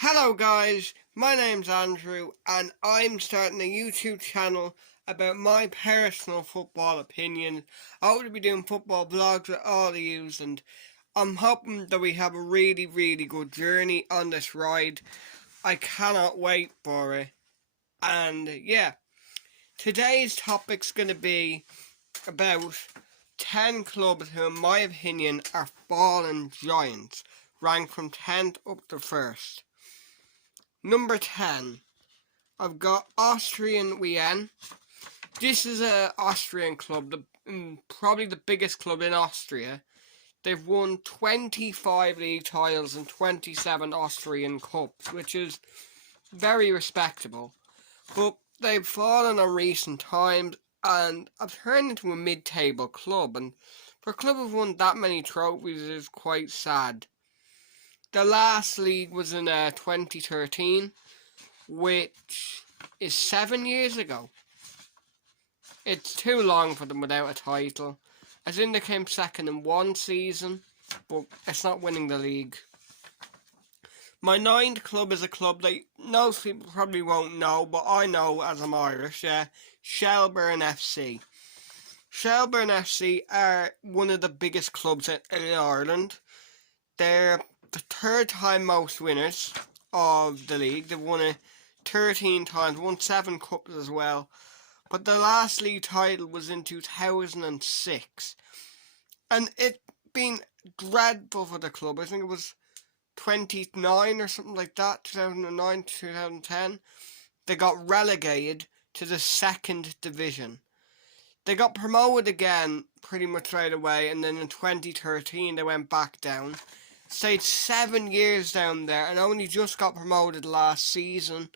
Hello guys, my name's Andrew and I'm starting a YouTube channel about my personal football opinions. I will be doing football vlogs with all of you and I'm hoping that we have a really good journey on this ride. I cannot wait for it. And yeah, today's topic's going to be about 10 clubs who in my opinion are fallen giants, ranked from 10th up to 1st. Number 10, I've got Austrian Wien. This is an Austrian club, probably the biggest club in Austria. They've won 25 league titles and 27 Austrian Cups, which is very respectable. But they've fallen in recent times and have turned into a mid-table club. And for a club who've won that many trophies is quite sad. The last league was in 2013. Which is 7 years ago. It's too long for them without a title. I think they came second in one season, but it's not winning the league. My 9th club is a club that most people probably won't know, but I know as I'm Irish, Shelbourne FC. Shelbourne FC are one of the biggest clubs in Ireland. They're the 3rd time most winners of the league. They've won it 13 times, won 7 cups as well. But the last league title was in 2006. And it's been dreadful for the club. I think it was 29 or something like that, 2009, 2010. They got relegated to the 2nd division. They got promoted again pretty much right away, and then in 2013 they went back down. Stayed 7 years down there and only just got promoted last season.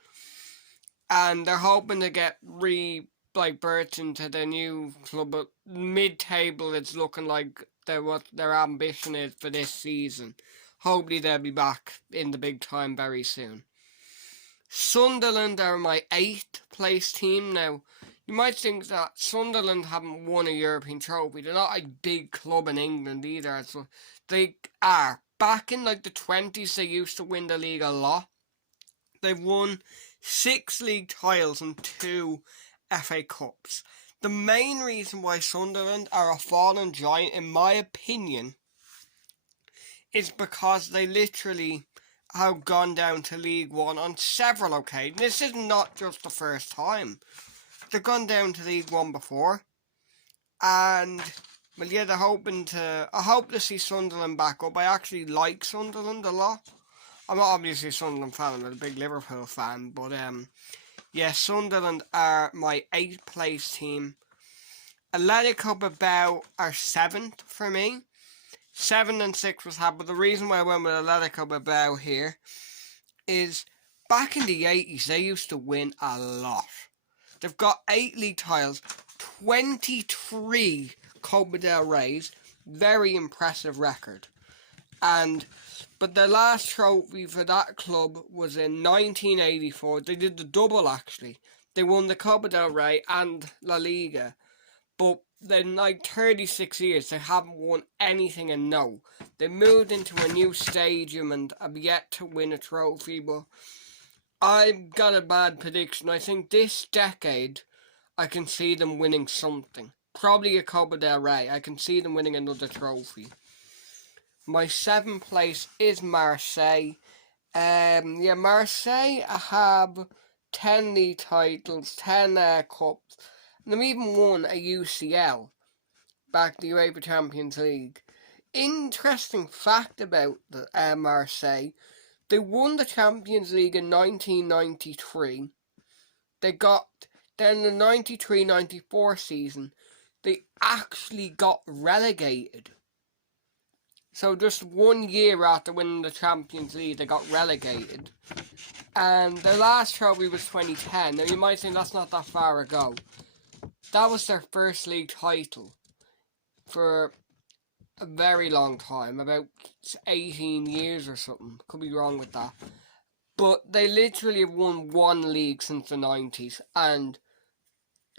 And they're hoping to get birthed into the new club, but mid-table it's looking like what their ambition is for this season. Hopefully they'll be back in the big time very soon. Sunderland are my 8th place team now. You might think that Sunderland haven't won a European trophy. They're not a big club in England either. So they are. Back in the 20s they used to win the league a lot. They've won 6 league titles and 2 FA Cups. The main reason why Sunderland are a fallen giant, in my opinion, is because they literally have gone down to League One on several occasions. This is not just the first time. They've gone down to League One before. And, well, yeah, they're hoping to... I hope to see Sunderland back up. I actually like Sunderland a lot. I'm not obviously a Sunderland fan, I'm a big Liverpool fan, but yeah, Sunderland are my 8th place team. Atletico Bilbao are 7th for me. 7 and 6 was had, but the reason why I went with Atletico Bilbao here is back in the 80s they used to win a lot. They've got 8 league titles, 23 Copa del Reys, very impressive record. But their last trophy for that club was in 1984. They did the double actually. They won the Copa del Rey and La Liga. But in 36 years they haven't won anything and no. They moved into a new stadium and have yet to win a trophy, but I've got a bad prediction. I think this decade I can see them winning something. Probably a Copa del Rey. I can see them winning another trophy. My 7th place is Marseille. Marseille have 10 league titles, 10 cups, and they've even won a UCL, back the UEFA Champions League. Interesting fact about Marseille, they won the Champions League in 1993. Then in the 93-94 season, they actually got relegated. So just 1 year after winning the Champions League, they got relegated. And their last trophy was 2010. Now you might think that's not that far ago. That was their first league title for a very long time, about 18 years or something. Could be wrong with that. But they literally have won 1 league since the 90s. And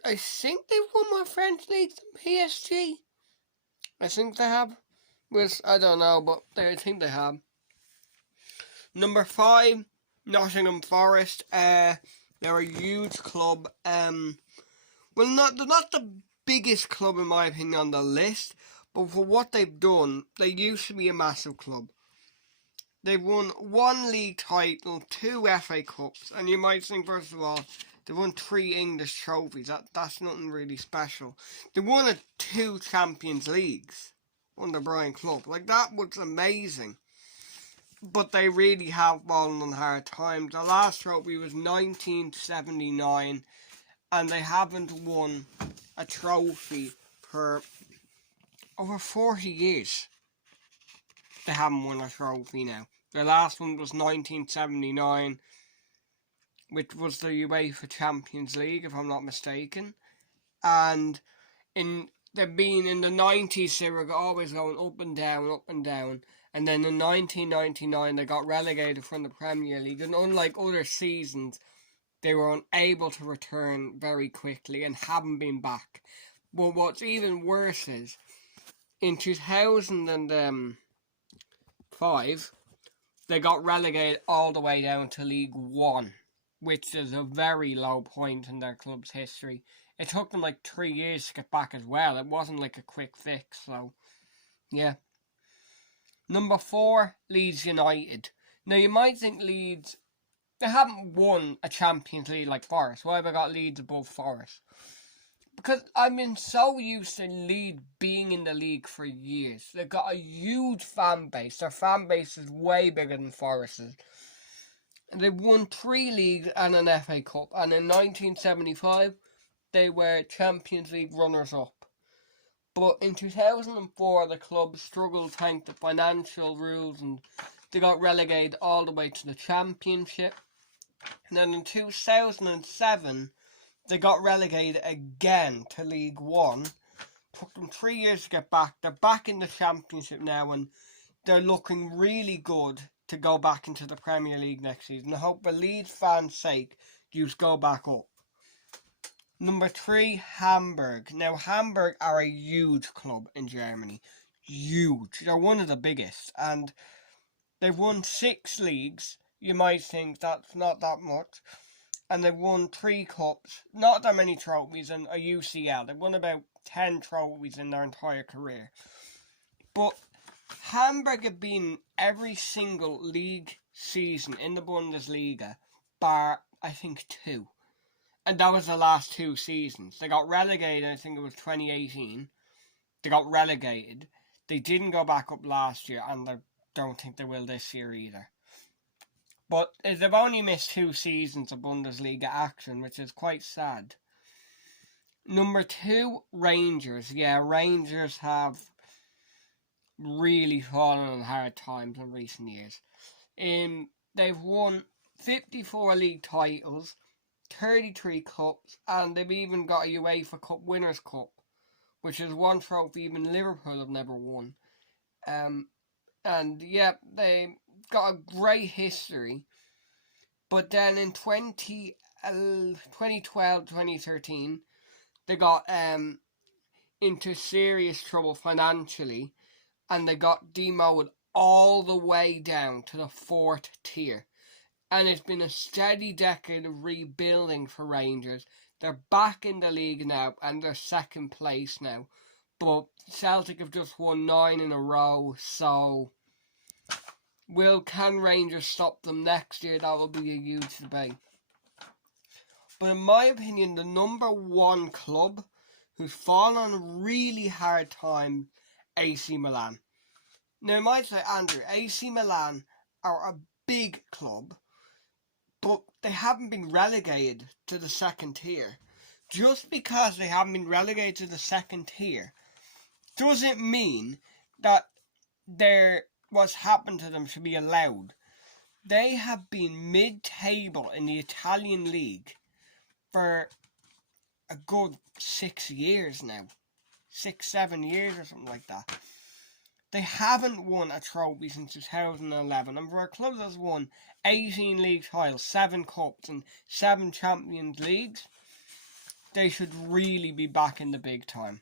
I think they've won more French leagues than PSG. I think they have. Which, I don't know, but I think they have. Number 5 Nottingham Forest, they're a huge club. Well, they're not the biggest club in my opinion on the list, but for what they've done, they used to be a massive club. They've won one league title, 2 FA Cups, and you might think, first of all, they won 3 English trophies. That's nothing really special. They won 2 Champions Leagues under Brian Clough. Like, that was amazing. But they really have fallen on hard times. The last trophy was 1979, and they haven't won a trophy for over 40 years. They haven't won a trophy now. The last one was 1979, which was the UEFA Champions League, if I'm not mistaken. And they've been in the 90s, they were always going up and down, up and down. And then in 1999, they got relegated from the Premier League. And unlike other seasons, they were unable to return very quickly and haven't been back. But what's even worse is, in 2005, they got relegated all the way down to League One, which is a very low point in their club's history. It took them like 3 years to get back as well. It wasn't like a quick fix, so yeah. Number 4, Leeds United. Now you might think Leeds, they haven't won a Champions League like Forest. Why have I got Leeds above Forest? Because I've been so used to Leeds being in the league for years. They've got a huge fan base. Their fan base is way bigger than Forest's. They've won 3 leagues and an FA Cup. And in 1975, they were Champions League runners-up. But in 2004, the club struggled thanks to financial rules, and they got relegated all the way to the Championship. And then in 2007, they got relegated again to League One. Took them 3 years to get back. They're back in the Championship now, and they're looking really good to go back into the Premier League next season. I hope for Leeds fans' sake, you go back up. Number 3, Hamburg. Now, Hamburg are a huge club in Germany. Huge. They're one of the biggest. And they've won 6 leagues. You might think that's not that much. And they've won 3 cups. Not that many trophies, and a UCL. They've won about 10 trophies in their entire career. But Hamburg have been every single league season in the Bundesliga, bar, I think, 2. And that was the last 2 seasons. They got relegated, I think it was 2018. They got relegated. They didn't go back up last year, and I don't think they will this year either. But they've only missed 2 seasons of Bundesliga action, which is quite sad. Number 2, Rangers. Yeah, Rangers have really fallen on hard times in recent years. They've won 54 league titles, 33 cups, and they've even got a UEFA Cup Winners' Cup, which is one trophy even Liverpool have never won. And yeah, they got a great history. But then in 2012, 2013, they got into serious trouble financially, and they got demoted all the way down to the 4th tier. And it's been a steady decade of rebuilding for Rangers. They're back in the league now, and they're 2nd place now. But Celtic have just won 9 in a row, so can Rangers stop them next year? That will be a huge debate. But in my opinion, the number 1 club who's fallen on a really hard time, AC Milan. Now, you might say, Andrew, AC Milan are a big club, but they haven't been relegated to the 2nd tier. Just because they haven't been relegated to the 2nd tier doesn't mean that what's happened to them should be allowed. They have been mid-table in the Italian league for a good 6 years now. 6-7 years or something like that. They haven't won a trophy since 2011, and for a club that's won 18 league titles, 7 cups and 7 Champions Leagues, they should really be back in the big time.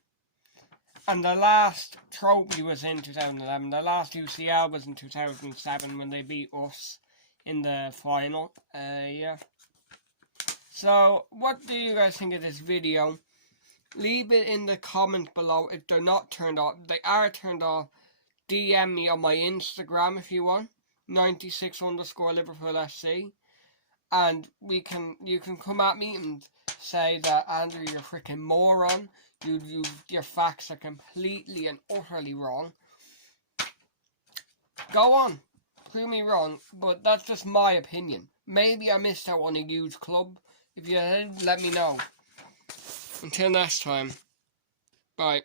And the last trophy was in 2011. The last UCL was in 2007 when they beat us in the final. Yeah. So, what do you guys think of this video? Leave it in the comments below if they're not turned off. If they are turned off, DM me on my Instagram if you want. 96_Liverpool SC. And you can come at me and say that, Andrew, you're a freaking moron. Your facts are completely and utterly wrong. Go on, prove me wrong, but that's just my opinion. Maybe I missed out on a huge club. If you did, let me know. Until next time, bye.